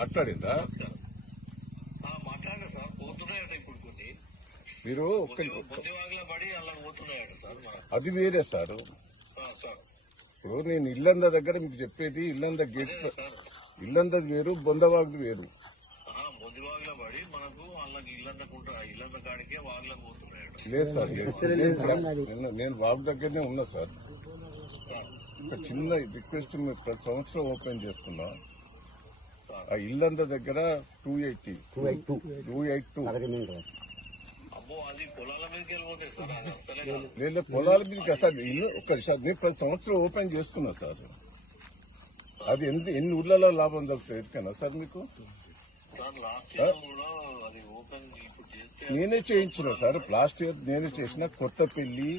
మాట్లాడిందా? మాట్లాడారు సార్, పోతున్నాయట ఇప్పుడు కొన్ని. మీరు పడి అలా పోతున్నాయట సార్. అది వేరే సార్. ఇప్పుడు నేను ఇల్లంద దగ్గర మీకు చెప్పేది, ఇల్లంద గేట్ ఇల్లందది వేరు, బొందవాగుది వేరు. బొందివాగులో పడి మనకు వాళ్ళకి ఇల్లంద కాడికే వాగులకు పోతున్నాయట. లేదు సార్, నేను వాగు దగ్గరనే ఉన్నా సార్. ఒక చిన్న రిక్వెస్ట్, మీరు ప్రతి సంవత్సరం ఓపెన్ చేస్తున్నా. ఆ ఇల్లంద దగ్గర 282 అది పొలాల మీదకి వెళ్ళిపోతాయి సార్. లేదు, పొలాల మీదకి సార్. ఇల్లు నేను ప్రతి సంవత్సరం ఓపెన్ చేస్తున్నా సార్. అది ఎన్ని ఊర్లలో లాభం దొరుకుతుంది ఎరికనా సార్ మీకు? నేనే చేయించిన సార్. లాస్ట్ ఇయర్ నేనే చేసిన. కొత్తపల్లి,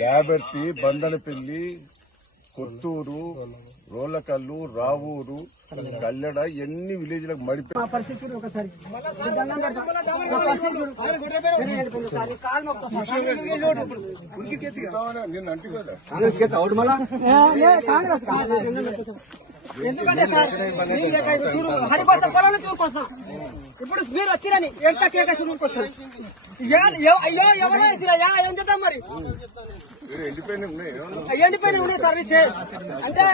ల్యాబర్తి, బందనపల్లి, కొత్తూరు, రోలకల్లు, రావూరు, కల్లెడ, ఎన్ని విలేజ్లకు మడిపోయి నేను అంటే కదా. ఎందుకంటే సార్ హరికోస పొలాన్ని చూరుకొస్తాం. ఇప్పుడు మీరు వచ్చిరని ఎంత కేక చూరుకొస్తారు. అయ్యో ఎవరో వేసిరయ్యా, ఏం చేద్దాం మరి? ఎండిపోయిన ఉన్నాయి సార్ అంటే